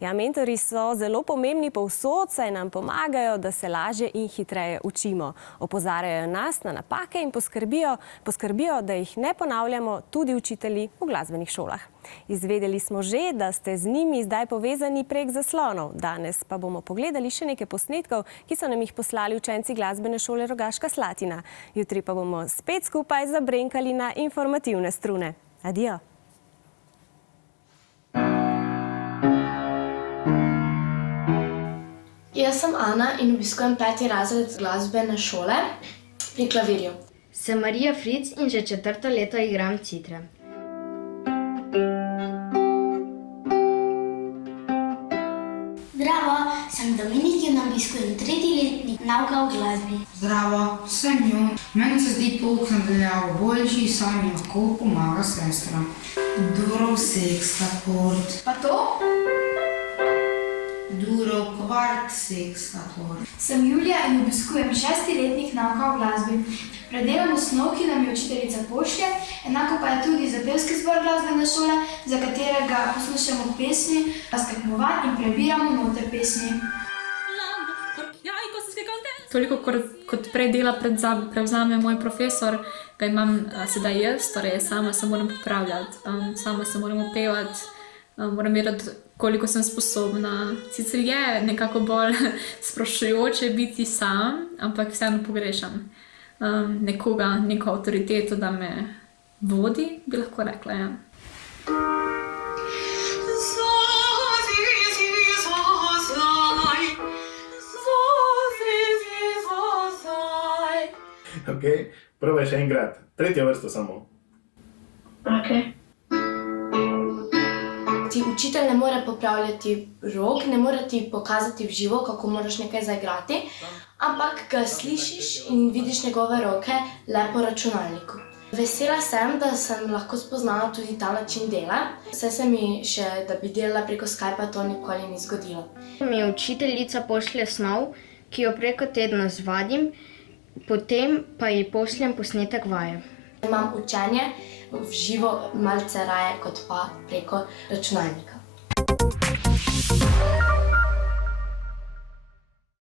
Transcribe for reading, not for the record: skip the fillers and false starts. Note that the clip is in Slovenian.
Ja, mentorji so zelo pomembni povsod, saj nam pomagajo, da se lažje in hitreje učimo. Opozarjajo nas na napake in poskrbijo, da jih ne ponavljamo tudi učitelji v glasbenih šolah. Izvedeli smo že, da ste z njimi zdaj povezani prek zaslonov. Danes pa bomo pogledali še nekaj posnetkov, ki so nam jih poslali učenci glasbene šole Rogaška Slatina. Jutri pa bomo spet skupaj zabrenkali na informativne strune. Adijo! Jaz sem Ana in obiskujem 5. razred glasbene šole pri klavirju. Sem Marija Fric in že 4. leto igram citre. Zdravo, sem Dominik in obiskujem 3. letnik nauka o glasbi. Zdravo, sem Jon. Meni se zdi pouk nadaljavo boljši, saj mi lahko pomaga sestra. Durov sekstaport. Pa to? Durov kvart sekstaport. Sem Julija in obiskujem 6. letnik nauka o glasbi. Predelam osnov, ki nam je učiteljica pošlje, enako pa je tudi zapevski zbor glasbene šole, za katerega poslušamo pesmi, raztekmovanj in prebiramo note pesmi. Toliko kot prej dela prevzame moj profesor, ga imam sedaj jaz, torej sama se moram popravljati, sama se moram upevati, moram vedeti, koliko sem sposobna. Sicer je nekako bolj sproščujoče biti sam, ampak vseeno pogrešam nekoga, neko avtoriteto, da me vodi, bi lahko rekla, ja. Ok, probaj še enkrat. 3. vrsto samo. Ok. Ti učitelj ne more popravljati rok, ne more ti pokazati v živo, kako moraš nekaj zaigrati, ampak ga slišiš in vidiš njegove roke le po računalniku. Vesela sem, da sem lahko spoznala tudi ta način dela, saj se mi še, da bi delala preko Skypa, to nikoli ni zgodilo. Mi učiteljica pošlje snov, ki jo preko tedna zvadim, potem pa ji pošljem posnetek vaje. Imam učenje v živo malce raje kot pa preko računalnika.